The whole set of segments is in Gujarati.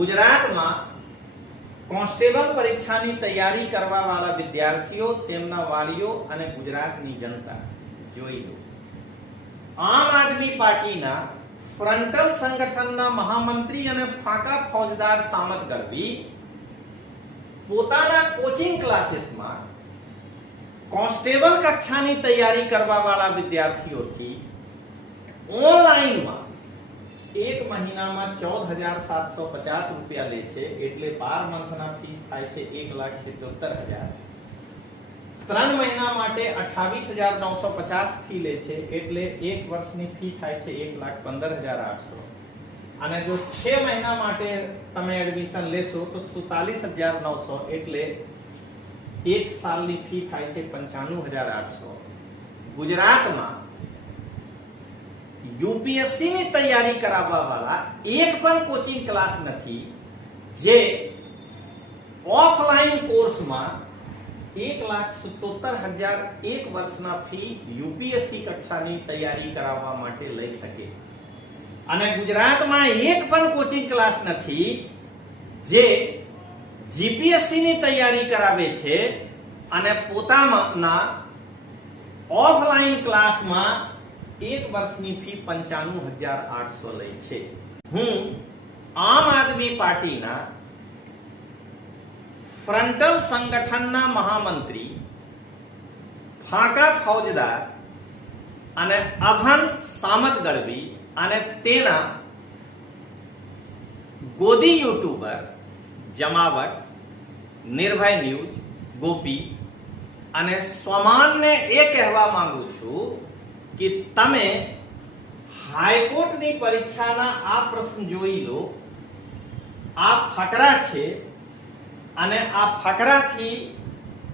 ગુજરાતમાં કોન્સ્ટેબલ પરીક્ષાની તૈયારી કરવા વાળા વિદ્યાર્થીઓ, તેમના વાલીઓ અને ગુજરાતની જનતા જોઈ લો. આમ આદમી પાર્ટીના ફ્રન્ટલ સંગઠનના મહામંત્રી અને ફાંકા ફોજદાર સામત ગઢવી પોતાના કોચિંગ ક્લાસીસમાં કોન્સ્ટેબલ કક્ષાની તૈયારી કરવા વાળા વિદ્યાર્થીઓથી ઓનલાઈનમાં એક મહિનામાં 14,750 રૂપિયા લે છે. એટલે 12 મંથના ફીસ થાય છે 1,77,000. 3 મહિના માટે 28,950 ફી લે છે. એટલે એક વર્ષની ફી થાય છે 1,15,800. અને જો 6 મહિના માટે તમે એડમિશન લેશો તો 47,900. એટલે એક સાલની ફી થાય છે 95,800. ગુજરાતમાં યુપીએસસી ની તૈયારી કરાવવા વાળા એક પણ કોચિંગ ક્લાસ નથી જે ઓફલાઈન કોર્સમાં 1,77,000 એક વર્ષના ફી યુપીએસસી કક્ષાની તૈયારી કરાવવા માટે લઈ શકે. અને ગુજરાતમાં એક પણ કોચિંગ ક્લાસ નથી જે જીપીએસસી ની તૈયારી કરાવે છે અને પોતાના ઓફલાઈન ક્લાસમાં એક વર્ષની ફી 95,800 લે છે. હું આમ આદમી પાર્ટીના ફ્રન્ટલ સંગઠનના મહામંત્રી, ફાંકા ફોજદાર અને અભન સામત ગઢવી અને તેના ગોદી યુટ્યુબર જમાવટ, નિર્ભય ન્યૂઝ, ગોપી અને સ્વમાનને એ કહેવા માંગુ છું કે તમે હાઈકોર્ટની પરીક્ષાના આ પ્રશ્ન જોઈ લો. આ ફકરા છે અને આ ફકરાથી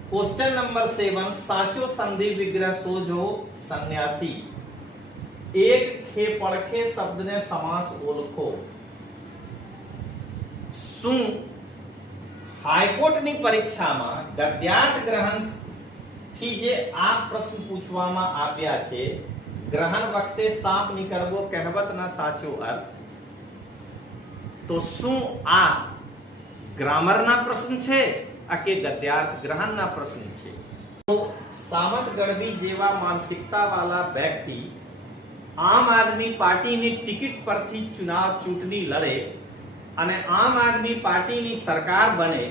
ક્વેશ્ચન નંબર 7 સાચો સંધિ વિગ્રહ શોધો સંન્યાસી. એક ખે પડખે શબ્દને સમાસ ઓળખો. શું હાઈકોર્ટની પરીક્ષામાં ગદ્યાર્થ ગ્રહણ થી જે આ પ્રશ્ન પૂછવામાં આવ્યા છે, ગ્રહણ વખતે સાપ નીકળવો કહેવતના સાચો અર્થ, તો શું આ ગ્રામરના પ્રશ્ન છે કે ગદ્યાર્થ ગ્રહણના પ્રશ્ન છે? તો સામત ગઢવી જેવા માનસિકતા વાળા વ્યક્તિ આમ આદમી પાર્ટીની ટિકિટ પરથી ચૂંટણી લડે અને આમ આદમી પાર્ટીની સરકાર બને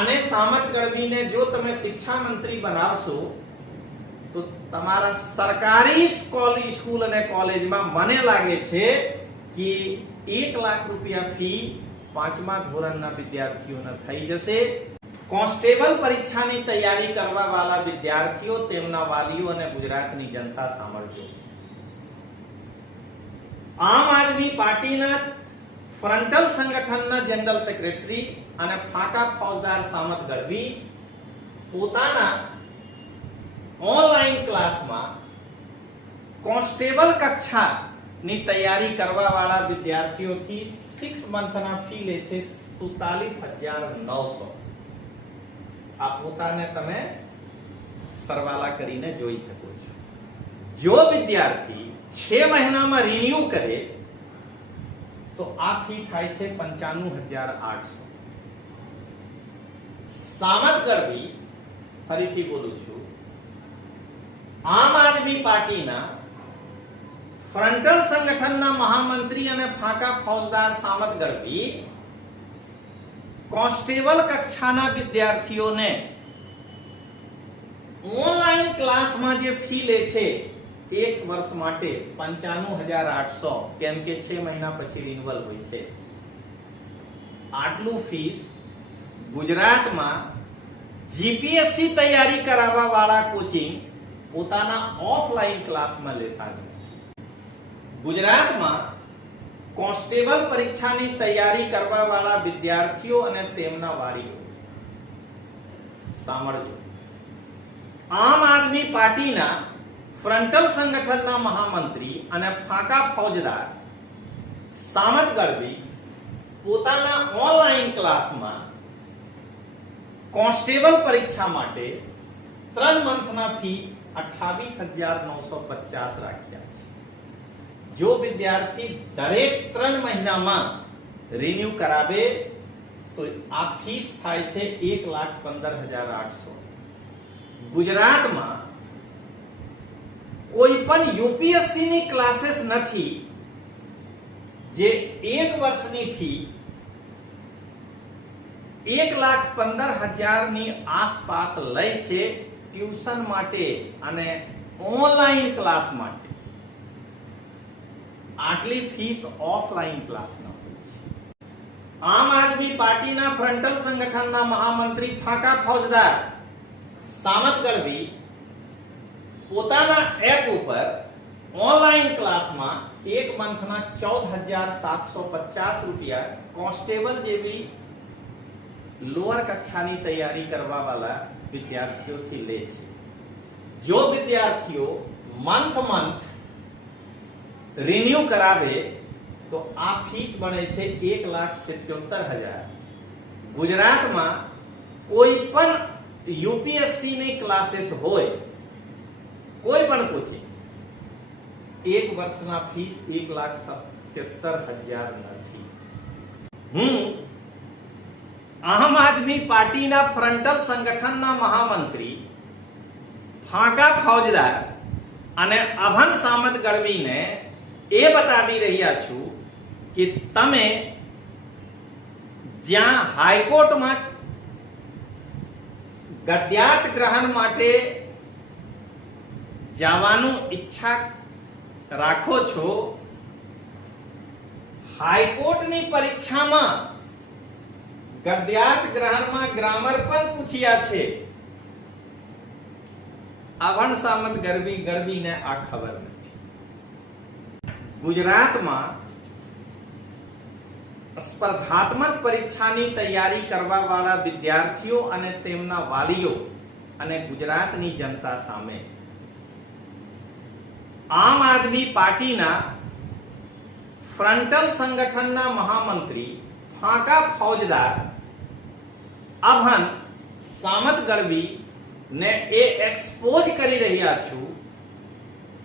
અને સામત ગઢવીને જો તમે શિક્ષા મંત્રી બનાવશો તો તમારા સરકારી સ્કૂલ અને કોલેજમાં મને લાગે છે કે 1 લાખ રૂપિયા ફી 5મા ધોરણના વિદ્યાર્થીઓને થઈ જશે. કોન્સ્ટેબલ પરીક્ષાની તૈયારી કરવા વાળા વિદ્યાર્થીઓ, તેમના વાલીઓ અને ગુજરાતની જનતા સાંભળજો. આમ આદમી પાર્ટીના ફ્રન્ટલ સંગઠનના જનરલ સેક્રેટરી અને ફાંકા ફોજદાર સામત ગઢવી પોતાના ઓનલાઈન ક્લાસમાં કોન્સ્ટેબલ કક્ષાની તૈયારી કરવા વાળા વિદ્યાર્થીઓથી 6 મંથના ફી લે છે 47,900. આ પોતાને તમે સરવાળા કરીને જોઈ શકો છો. જો વિદ્યાર્થી 6 મહિનામાં રિન્યુ કરે તો આ ફી થાય છે 95,800. સામત ગઢવી, ફરીથી બોલું છું, આમ આદમી પાર્ટીના ફ્રન્ટલ સંગઠનના મહામંત્રી અને ફાંકા ફોજદાર સામત ગઢવી કોન્સ્ટેબલ કક્ષાના વિદ્યાર્થીઓને ઓનલાઈન ક્લાસમાં જે ફી લે છે એક વર્ષ માટે 95,800, કેમ કે 6 મહિના પછી રિન્યુઅલ હોય છે. આટલું ફીસ ગુજરાતમાં જીપીએસસી તૈયારી કરાવવા વાળા કોચિંગ પોતાના ઓફલાઈન ક્લાસમાં લેતા નથી. ગુજરાતમાં કોન્સ્ટેબલ પરીક્ષાની તૈયારી કરવા વાળા વિદ્યાર્થીઓ અને તેમના વાલીઓ સાંભળજો. આમ આદમી પાર્ટીના ફ્રન્ટલ સંગઠનના મહામંત્રી અને ફાંકા ફોજદાર સામત ગઢવી પોતાના ઓનલાઈન ક્લાસમાં કોન્સ્ટેબલ પરીક્ષા માટે 3 મંથના ફી 28,950 રાખ્યા છે. જો વિદ્યાર્થી દરેક 3 મહિનામાં રિન્યુ કરાવે તો આ ફીસ થાય છે 1,15,800. ગુજરાતમાં કોઈ પણ યુપીએસસી ની ક્લાસીસ નથી જે એક વર્ષની ફી 1,15,000 ની આસપાસ લે છે ટ્યુશન માટે અને ઓનલાઈન ક્લાસ માટે. આટલી ફીસ ઓફલાઈન ક્લાસમાં હોય છે. આમ આદમી પાર્ટીના ફ્રન્ટલ સંગઠનના મહામંત્રી ફાંકા ફોજદાર સામત ગઢવી પોતાના એપ ઉપર ઓનલાઈન ક્લાસમાં એક મંથના 14,750 રૂપિયા કોન્સ્ટેબલ જેવી લોઅર કક્ષાની તૈયારી કરવા વાળા વિદ્યાર્થીઓથી લે છે. જો વિદ્યાર્થીઓ મંથ રિન્યુ કરાવે તો આ ફીસ બને છે 1,77,000. ગુજરાતમાં કોઈ પણ યુપીએસસી ની ક્લાસીસ હોય, કોઈ પણ કોચિંગ, એક વર્ષના ફીસ 1,77,000 નથી. હું આમ આદમી પાર્ટીના ફ્રન્ટલ સંગઠનના મહામંત્રી ફાંકા ફોજદાર અને અભન સામત ગઢવીને એ બતાવી રહ્યા છું કે તમે જ્યાં હાઈકોર્ટમાં ગદ્યાર્થ ગ્રહણ માટે જવાનું ઈચ્છા રાખો છો, હાઈકોર્ટની પરીક્ષામાં ગદ્યાર્થ ગ્રહણમાં ગ્રામર પણ પૂછ્યા છે. અભણ સામત ગઢવીને આ ખબર નથી. ગુજરાતમાં સ્પર્ધાત્મક પરીક્ષાની તૈયારી કરવા વાળા વિદ્યાર્થીઓ અને તેમના વાલીઓ અને ગુજરાતની જનતા સામે આમ આદમી પાર્ટીના ફ્રન્ટલ સંગઠનના મહામંત્રી ફાંકા ફોજદાર અભન સામત ગઢવી ને એ એક્સપોઝ કરી રહ્યા છું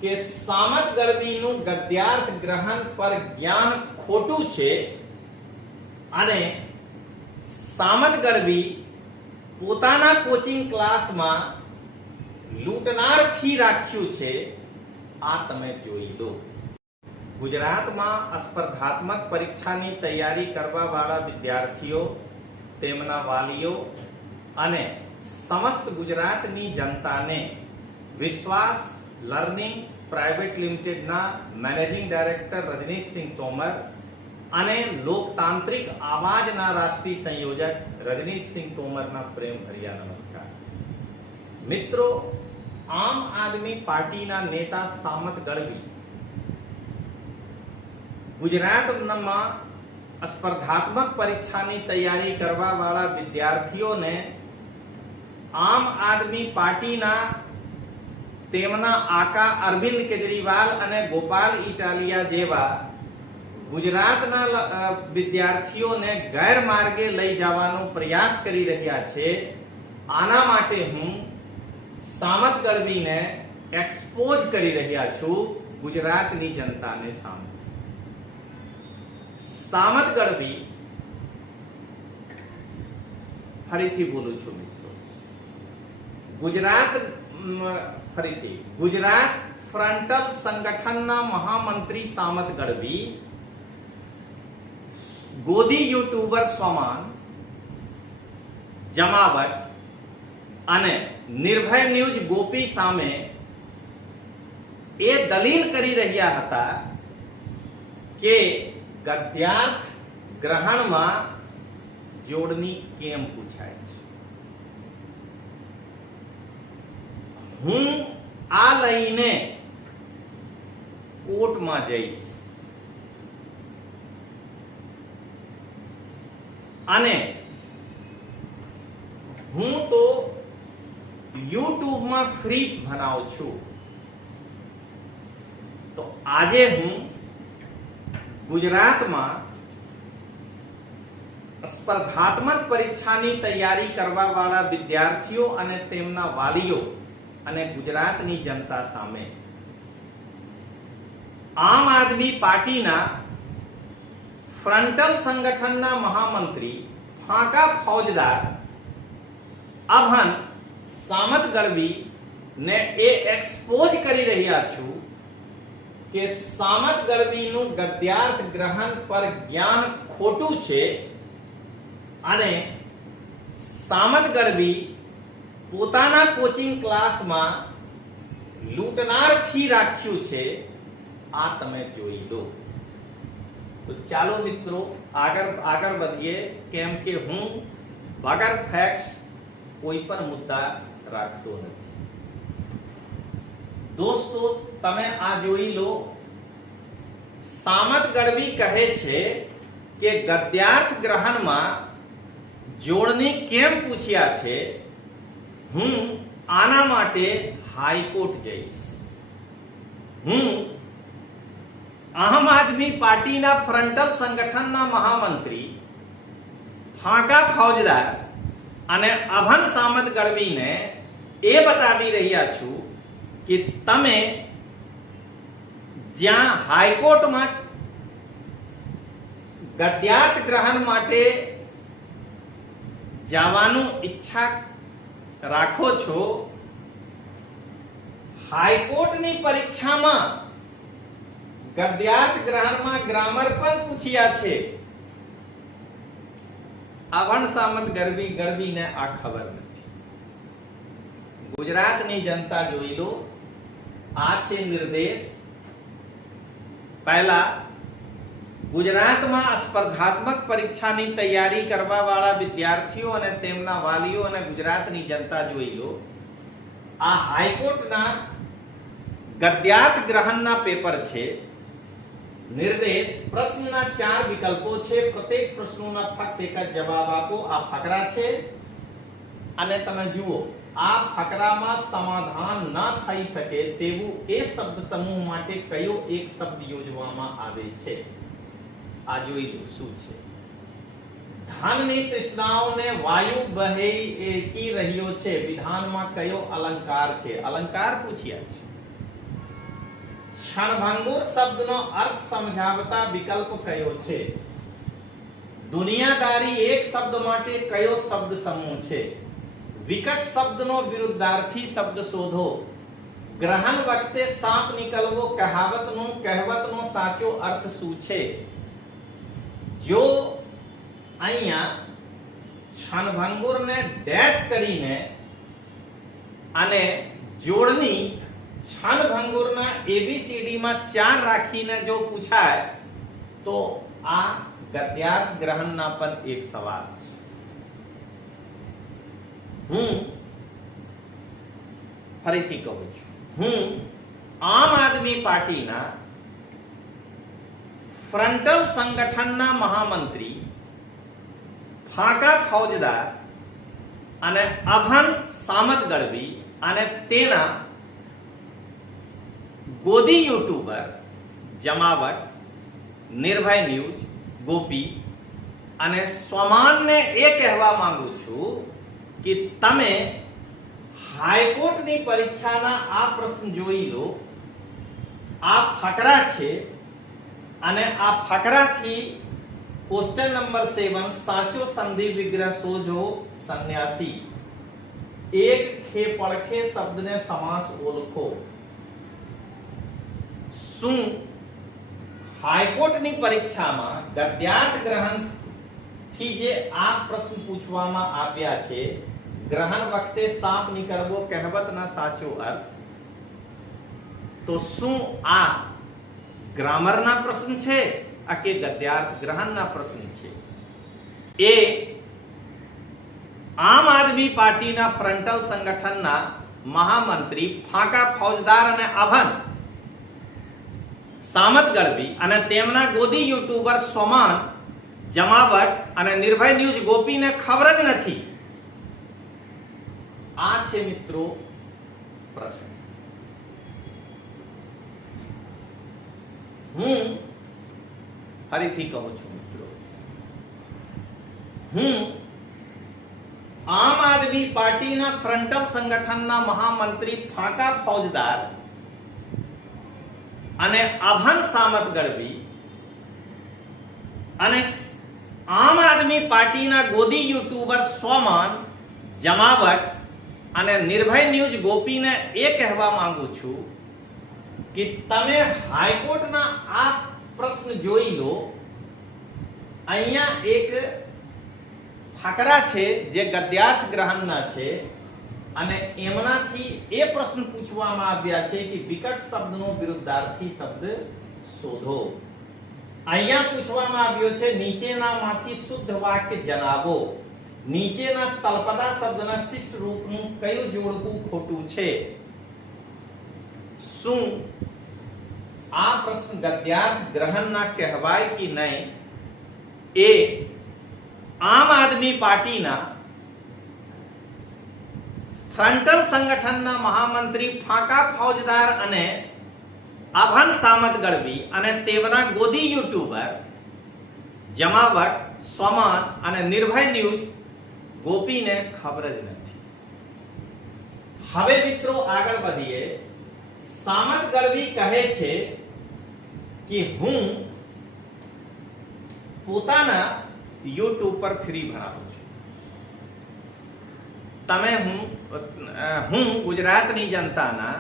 કે સામત ગઢવીનું ગદ્યાર્થ ગ્રહણ પર જ્ઞાન ખોટું છે અને સામત ગઢવી પોતાના કોચિંગ ક્લાસમાં લૂંટનાર ફી રાખ્યું છે. આ તમે જોઈ લો. ગુજરાતમાં સ્પર્ધાત્મક પરીક્ષાની તૈયારી કરવા વાળા વિદ્યાર્થીઓ, તેમના વાલીઓ અને સમસ્ત ગુજરાતની જનતાને વિશ્વાસ લર્નિંગ પ્રાઇવેટ લિમિટેડના મેનેજિંગ ડાયરેક્ટર રજનીશસિંહ તોમર અને લોકતાંત્રિક આવાજના રાષ્ટ્રીય સંયોજક રજનીશસિંહ તોમરના પ્રેમ ભર્યા નમસ્કાર. મિત્રો, આમ આદમી પાર્ટીના નેતા સામત ગઢવી ગુજરાતમાં સ્પર્ધાત્મક પરીક્ષાની તૈયારી કરવા વાળા વિદ્યાર્થીઓને આમ આદમી પાર્ટીના તેમના આકા અરવિંદ કેજરીવાલ અને ગોપાલ ઇટાલિયા જેવા ગુજરાતના વિદ્યાર્થીઓને ગેરમાર્ગે લઈ જવાનો પ્રયાસ કરી રહ્યા છે. આના માટે હું સામત ગઢવીને એક્સપોઝ કરી રહ્યા છું ગુજરાતની જનતાને સામે. સામત ગઢવી, ફરીથી બોલું છું મિત્રો, ગુજરાત ફ્રન્ટલ સંગઠનના મહામંત્રી સામત ગઢવી ગોદી યુટ્યુબર સ્વમાન જમાવટ અને નિર્ભય ન્યૂઝ ગોપી સામે એ દલીલ કરી રહ્યા હતા કે ગદ્યાર્થ ગ્રહણમાં જોડણી કેમ પૂછાય છે. હું આ લઈને કોર્ટમાં જઈશ અને હું તો યુટ્યુબમાં ફ્રી ભણાવું છું. તો આજે હું ગુજરાતમાં સ્પર્ધાત્મક પરીક્ષાની તૈયારી કરવા વાળા વિદ્યાર્થીઓ અને તેમના વાલીઓ અને ગુજરાતની જનતા સામે આમ આદમી પાર્ટીના ફ્રન્ટલ સંગઠનના મહામંત્રી ફાંકા ફૌજદાર અભન સામત ગઢવી ને એ એક્સપોઝ કરી રહ્યા છું કે સામત ગઢવીનું ગદ્યાર્થ ગ્રહણ પર જ્ઞાન ખોટું છે અને સામત ગઢવી પોતાના કોચિંગ ક્લાસમાં લૂંટનાર ફી રાખ્યું છે. આ તમે જોઈ લો. તો ચાલો મિત્રો આગળ વધીએ, કેમ કે હું વગર ફેક્ટ્સ કોઈ પણ મુદ્દા રાખતો નથી. દોસ્તો તમે આ જોઈ લો. સામત ગઢવી કહે છે કે ગદ્યાર્થ ગ્રહણમાં જોડણી કેમ પૂછ્યા છે, હું આના માટે હાઈકોર્ટ જઈશ. હું આમ આદમી પાર્ટીના ફ્રન્ટલ સંગઠનના મહામંત્રી ફાંકા ફૌજદાર અને અભન સામત ગઢવીને એ બતાવી રહ્યા છું કે તમે જ્યાં હાઈકોર્ટમાં ગદ્યાર્થ ગ્રહણ માટે જવાનું ઈચ્છા રાખો છો, હાઈકોર્ટની પરીક્ષામાં ગદ્યાર્થ ગ્રહણમાં ગ્રામર પણ પૂછ્યા છે. અભણ સામત ગઢવીને આ ખબર નથી. ગુજરાતની જનતા જોઈ લો. આ છે નિર્દેશ. પહેલા ગુજરાતમાં સ્પર્ધાત્મક પરીક્ષાની તૈયારી કરવા વાળા વિદ્યાર્થીઓ અને તેમના વાલીઓ અને ગુજરાતની જનતા જોઈ લો. આ હાઈકોર્ટના ગદ્યાર્થ ગ્રહણના પેપર છે. નિર્દેશ પ્રશ્નના 4 વિકલ્પો છે. પ્રત્યેક પ્રશ્નોના ફક્ત એક જ જવાબ આપો. આ ફકરા છે અને તમે જુઓ આ ફકરામાં સમાધાન ન થઈ શકે તેવું એ શબ્દ સમૂહ માટે કયો એક શબ્દ યોજવામાં આવે છે. આ જોઈ લો શું છે. ધનની તૃષ્ણાઓને વાયુ બહેકી રહ્યો છે. વિધાનમાં કયો અલંકાર છે? અલંકાર પૂછ્યા છે. ક્ષણભંગુર શબ્દનો અર્થ સમજાવતા વિકલ્પ કયો છે? દુનિયાદારી એક શબ્દ માટે કયો શબ્દ સમૂહ છે? વિકટ શબ્દનો વિરુદ્ધાર્થી શબ્દ શોધો. ગ્રહણ વખતે સાપ નીકળવો કહેવતનો સાચો અર્થ શું છે? જો અહીંયા ક્ષણભંગુરને ડેશ કરીને અને જોડણી ક્ષણભંગુરના એબીસીડી માં 4 રાખીને જો પૂછાય તો આ ગદ્યાર્થ ગ્રહણના પણ એક સવાલ છે. હું ફરીથી કહું છું, હું આમ આદમી પાર્ટીના ફ્રન્ટલ સંગઠનના મહામંત્રી ફાંકા ફૌજદાર અને અભન સામત ગઢવી અને તેના ગોદી યુટ્યુબર જમાવટ, નિર્ભય ન્યૂઝ, ગોપી અને સ્વમાનને એ કહેવા માંગુ છું કે તમે હાઈકોર્ટની પરીક્ષાના આ પ્રશ્ન જોઈ લો. આ ફકરા છે અને આ ફકરાથી ક્વેશ્ચન નંબર 7 સાચો સંધિ વિગ્રહ શોધો સંન્યાસી. એક ખે પડખે શબ્દને સમાસ ઓળખો. શું હાઈકોર્ટની પરીક્ષામાં ગદ્યાર્થ ગ્રહણ થી જે આ પ્રશ્ન પૂછવામાં આવ્યા છે, ગ્રહણ વખતે સાપ નીકળવો કહેવતના સાચો અર્થ, તો શું આ ગ્રામરના પ્રશ્ન છે કે ગદ્યાર્થ ગ્રહણના પ્રશ્ન છે? એ આમ આદમી પાર્ટીના ફ્રન્ટલ સંગઠનના મહામંત્રી ફાંકા ફૌજદાર અને અભન સામત ગઢવી અને તેમના ગોદી યુટ્યુબર સ્વમાન જમાવટ અને નિર્ભય ન્યૂઝ ગોપીને ખબર જ નથી. આ છે મિત્રો પ્રશ્ન. હું ફરીથી કહું છું મિત્રો, હું આમ આદમી પાર્ટીના ફ્રન્ટલ સંગઠનના મહામંત્રી ફાંકા ફૌજદાર અને અભન સામત ગઢવી અને આમ આદમી પાર્ટીના ગોદી યુટ્યુબર સોમન જમાવટ અને નિર્ભય ન્યૂઝ ગોપીને એ કહેવા માંગુ છું કે તમે હાઈકોર્ટના આ પ્રશ્ન જોઈ લો. અહીંયા એક ફકરા છે જે ગદ્યાર્થ ગ્રહણના છે અને એમનાથી એ પ્રશ્ન પૂછવામાં આવ્યા છે કે વિકટ શબ્દનો વિરુદ્ધાર્થી શબ્દ શોધો. અહીંયા પૂછવામાં આવ્યો છે નીચેનામાંથી શુદ્ધ વાક્ય જણાવો. નીચેના તળપદા શબ્દના શિષ્ટ રૂપનું કયું જોડકું ખોટું છે? શું આ પ્રશ્ન ગદ્યાર્થ ગ્રહણના કહેવાય કે નહીં? એ આમ આદમી પાર્ટીના ફ્રન્ટલ સંગઠનના મહામંત્રી ફાકા ફૌજદાર અને અભન સામત ગઢવી અને તેવના ગોદી યુટ્યુબર જમાવટ સોમન અને નિર્ભય ન્યૂઝ ગોપીને ખબર જ નથી. હવે મિત્રો આગળ વધીએ. સામત ગઢવી કહે છે કે હું પોતાના યુટ્યુબ પર ફ્રી ભણાવું છું. તમે હું ગુજરાતની જનતાના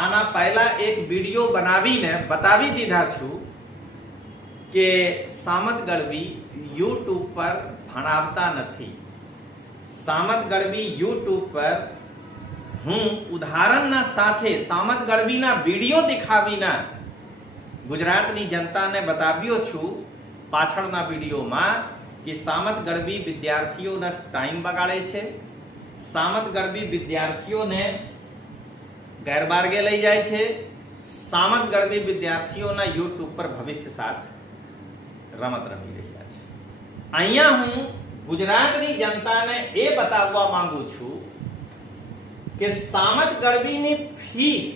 આના પહેલા એક વિડિયો બનાવીને બતાવી દીધા છું કે સામત ગઢવી યુટ્યુબ પર ભણાવતા નથી. સામત ગઢવી યુટ્યુબ પર હું ઉદાહરણના સાથે સામત ગઢવીના વિડિયો દેખાવીને ગુજરાતની જનતાને બતાવ્યો છું પાછળના વિડિયોમાં કે સામત ગઢવી વિદ્યાર્થીઓના ટાઈમ બગાડે છે. સામત ગઢવી વિદ્યાર્થીઓને ગેરમાર્ગે લઈ જાય છે. સામત ગઢવી વિદ્યાર્થીઓના યુટ્યુબ પર ભવિષ્ય સાથ રમત રમી રહ્યા છે. અહીંયા હું ગુજરાતની જનતાને એ બતાવવા માંગુ છું કે સામત ગઢવીની ફીસ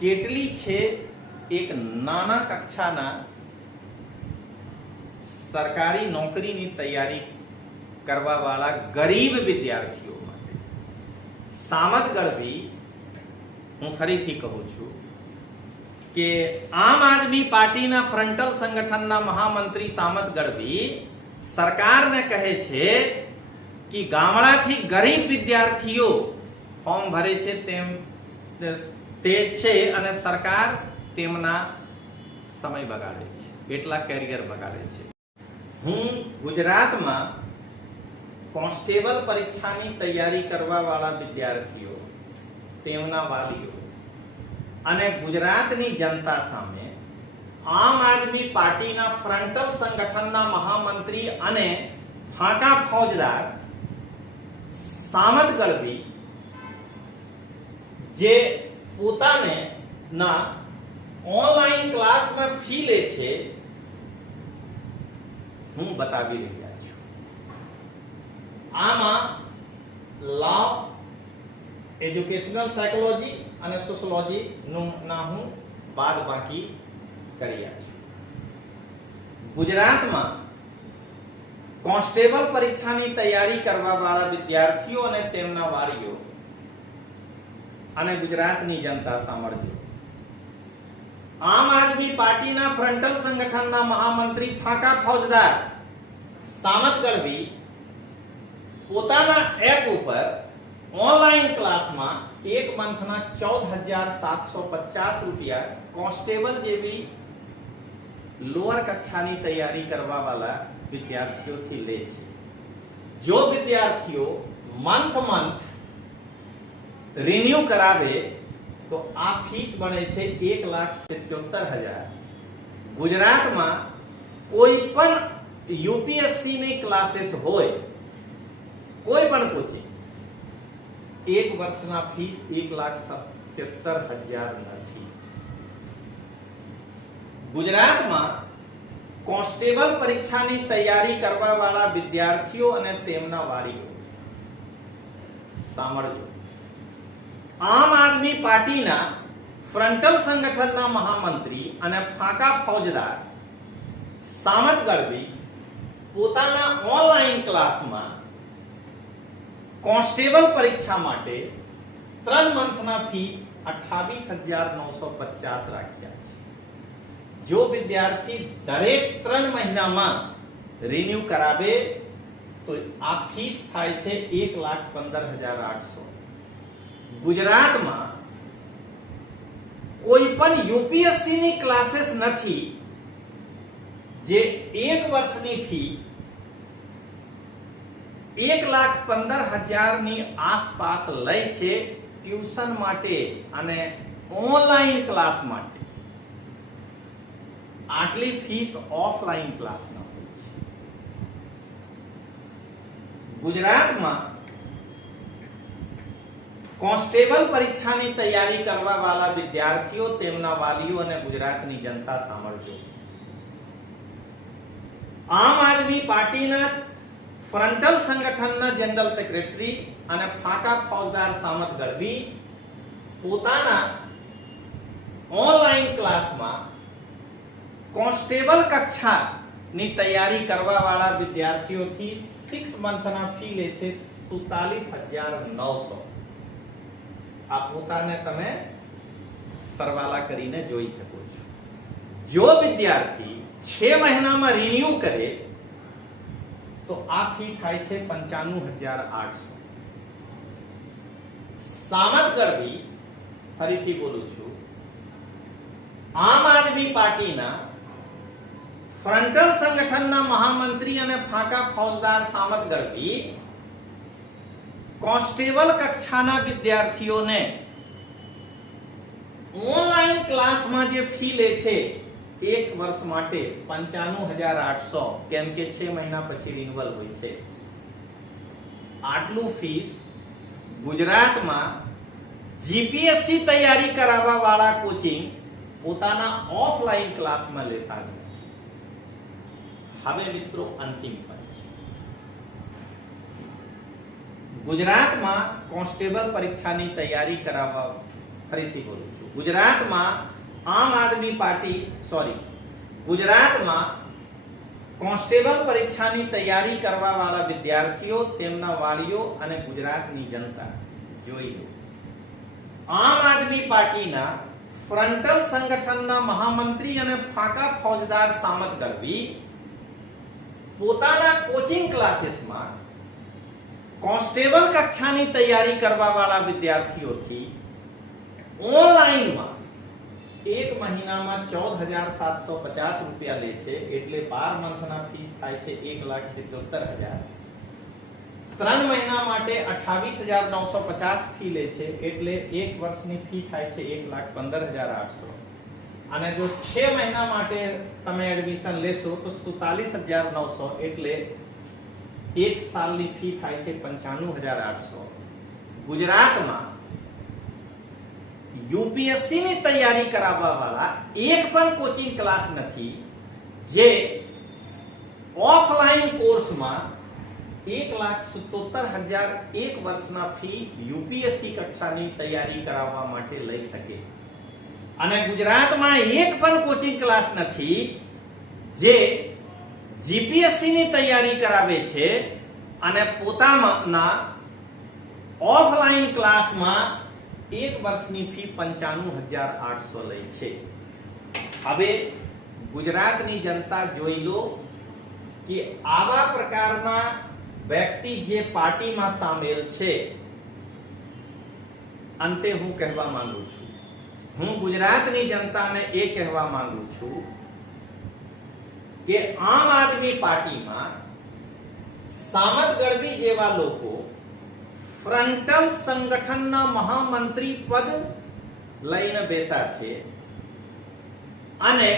કેટલી છે એક નાના કક્ષાના સરકારી નોકરીની તૈયારી કરવા વાળા ગરીબ વિદ્યાર્થીઓ માટે. સામત ગઢવી, હું ફરીથી કહું છું કે આમ આદમી પાર્ટીના ફ્રન્ટલ સંગઠનના મહામંત્રી સામત ગઢવી સરકારને કહે છે કે ગામડાથી ગરીબ વિદ્યાર્થીઓ ફોર્મ ભરે છે તે છે અને સરકાર તેમના સમય બગાડે છે, એટલા કેરિયર બગાડે છે. હું ગુજરાતમાં કોન્સ્ટેબલ પરીક્ષાની તૈયારી કરવા વાળા વિદ્યાર્થીઓ, તેમના વાલીઓ અને ગુજરાતની જનતા સામે આમ આદમી પાર્ટીના ફ્રન્ટલ સંગઠનના મહામંત્રી અને ફાકા ફૌજદાર સામત ગઢવી જે પોતાને ના ઓનલાઈન ક્લાસમાં ફી લે છે, હું બતાવી રહ્યા છું. આમાં લો, એજ્યુકેશનલ સાયકોલોજી અને સોશિયોલોજી નું ના હું બાદ બાકી કર્યા છું. ગુજરાતમાં કોન્સ્ટેબલ પરીક્ષાની તૈયારી કરવા વાળા વિદ્યાર્થીઓ અને તેમના વાલીઓ અને ગુજરાતની જનતા સાંભળજો. આમ આદમી પાર્ટીના ફ્રન્ટલ સંગઠનના મહામંત્રી ફાકા ફૌજદાર સામત ગઢવી પોતાના એપ ઉપર ઓનલાઈન ક્લાસમાં એક મંથના 14,750 રૂપિયા કોન્સ્ટેબલ જેવી લોઅર કક્ષાની તૈયારી કરવા વાળા વિદ્યાર્થીઓથી લે છે. જો વિદ્યાર્થીઓ મંથ રિન્યુ કરાવે તો આ ફીસ બને છે 1,77,000. ગુજરાતમાં કોઈ પણ યુપીએસસી ની ક્લાસીસ હોય, કોઈ પણ કોચિંગ, એક વર્ષના ફીસ 1,77,000 નથી. ગુજરાતમાં કોન્સ્ટેબલ પરીક્ષાની તૈયારી કરવા વાળા વિદ્યાર્થીઓ અને તેમના વાલીઓ સાંભળજો. આમ આદમી પાર્ટીના ફ્રન્ટલ સંગઠનના મહામંત્રી અને ફાકા ફૌજદાર સામત ગઢવી પોતાના ઓનલાઈન ક્લાસમાં કોન્સ્ટેબલ પરીક્ષા માટે 3 મંથના ફી 28,950 રાખ્યા છે. જો વિદ્યાર્થી દરેક 3 મહિનામાં રિન્યુ કરાવે તો આ ફીસ થાય છે 1,15,800. ગુજરાતમાં કોઈ પણ યુપીએસસી ની ક્લાसेस નથી જે 1 વર્ષની ફી 1,15,000 ની આસપાસ લઈ છે ટ્યુશન માટે અને ઓનલાઈન ક્લાસ માટે. આટલી ફીસ ઓફલાઈન ક્લાસમાં હોય છે. ગુજરાતમાં કોન્સ્ટેબલ પરીક્ષાની તૈયારી કરવા વાળા વિદ્યાર્થીઓ, તેમના વાલીઓ અને ગુજરાતની જનતા સાંભળજો. આમ આદમી પાર્ટીના ફ્રન્ટલ સંગઠનના જનરલ સેક્રેટરી અને ફાકા ફૌજદાર સામત ગઢવી પોતાના ઓનલાઈન ક્લાસમાં કોન્સ્ટેબલ કક્ષાની તૈયારી કરવા વાળા વિદ્યાર્થીઓથી 6 મંથના ફી લે છે 47,900. આ પોતાને તમે સરવાળા કરીને જોઈ શકો છો. જો વિદ્યાર્થી 6 મહિનામાં રિન્યુ કરે તો આ ફી થાય છે 95,800. સામત ગઢવી, ફરીથી બોલું છું, આમ આદમી પાર્ટીના ફ્રન્ટલ સંગઠનના મહામંત્રી અને ફાકા ફૌજદાર સામત ગઢવી કોન્સ્ટેબલ કક્ષાના વિદ્યાર્થીઓને ઓનલાઈન ક્લાસમાં જે ફી લે છે 1 વર્ષ માટે 95,800, કેમ કે 6 મહિના પછી રિન્યુઅલ હોય છે. આટલું ફીસ ગુજરાતમાં જીપીએસસી તૈયારી કરાવવા વાળા કોચિંગ પોતાના ઓફલાઈન ક્લાસમાં લેતા નથી. હવે મિત્રો અંતિમ પંચ. ગુજરાતમાં કોન્સ્ટેબલ પરીક્ષાની તૈયારી કરાવવા, ફરીથી બોલું છું, ગુજરાતમાં આમ આદમી પાર્ટી ગુજરાતમાં કોન્સ્ટેબલ પરીક્ષાની તૈયારી કરવા વાળા વિદ્યાર્થીઓ, તેમના વાલીઓ અને ગુજરાતની જનતા જોઈ લો. આમ આદમી પાર્ટીના ફ્રન્ટલ સંગઠનના મહામંત્રી અને ફાકા ફૌજદાર સામત ગઢવી પોતાના કોચિંગ ક્લાસીસમાં કોન્સ્ટેબલ કક્ષાની તૈયારી કરવા વાળા વિદ્યાર્થીઓથી ઓનલાઈનમાં 1 મહિનામાં 14,750 રૂપિયા લે છે. એટલે 12 મંથના ફીસ થાય છે 1,77,000. 3 મહિના માટે 28,950 ફી લે છે. એટલે 1 વર્ષની ફી થાય છે 1,15,800. અને જો 6 મહિના માટે તમે એડમિશન લેશો તો 47,900. એટલે 1 સાલની ફી થાય છે 95,800. ગુજરાતમાં યુપીએસસી ની તૈયારી કરાવવા વાળા એક પણ કોચિંગ ક્લાસ નથી જે ઓફલાઈન કોર્સમાં 1,77,000 1 વર્ષના ફી યુપીએસસી કક્ષાની તૈયારી કરાવવા માટે લઈ શકે. અને ગુજરાતમાં એક પણ કોચિંગ ક્લાસ નથી જે જીપીએસસી ની તૈયારી કરાવે છે અને પોતાના ઓફલાઈન ક્લાસમાં 1 વર્ષની ફી 95,800 લે છે. હવે ગુજરાતની જનતા જોઈ લો કે આવા પ્રકારના વ્યક્તિ જે પાર્ટીમાં સામેલ છે. અંતે હું કહેવા માંગુ છું, હું ગુજરાતની જનતાને એ કહેવા માંગુ છું કે આમ આદમી પાર્ટીમાં સામત ગઢવી જેવા લોકો ફ્રન્ટલ સંગઠનના મહામંત્રી પદ લઈને બેસા છે અને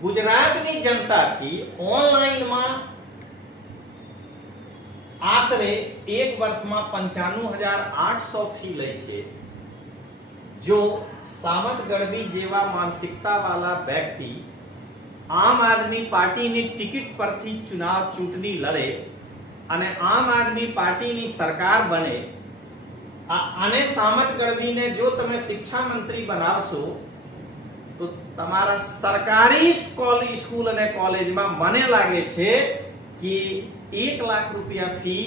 ગુજરાતની જનતાથી ઓનલાઈનમાં આશરે 1 વર્ષમાં 95,800 ફી લે છે. જો સામત ગઢવી જેવા માનસિકતા વાળા વ્યક્તિ આમ આદમી પાર્ટીની ટિકિટ પરથી ચૂંટણી લડે અને આમ આદમી પાર્ટીની સરકાર બને અને સામત ગઢવીને જો તમે શિક્ષા મંત્રી બનાવશો તો તમારા સરકારી સ્કૂલ અને કોલેજમાં મને લાગે છે કે 1 લાખ રૂપિયા ફી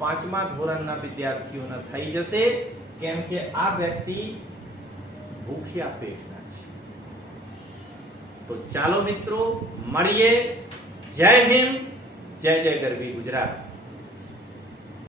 5મા ધોરણના વિદ્યાર્થીઓને થઈ જશે, કેમ કે આ વ્યક્તિ ભૂખ્યા પેટના છે. તો ચાલો મિત્રો મળીએ. જય હિન્દ, જય જય ગરવી ગુજરાત.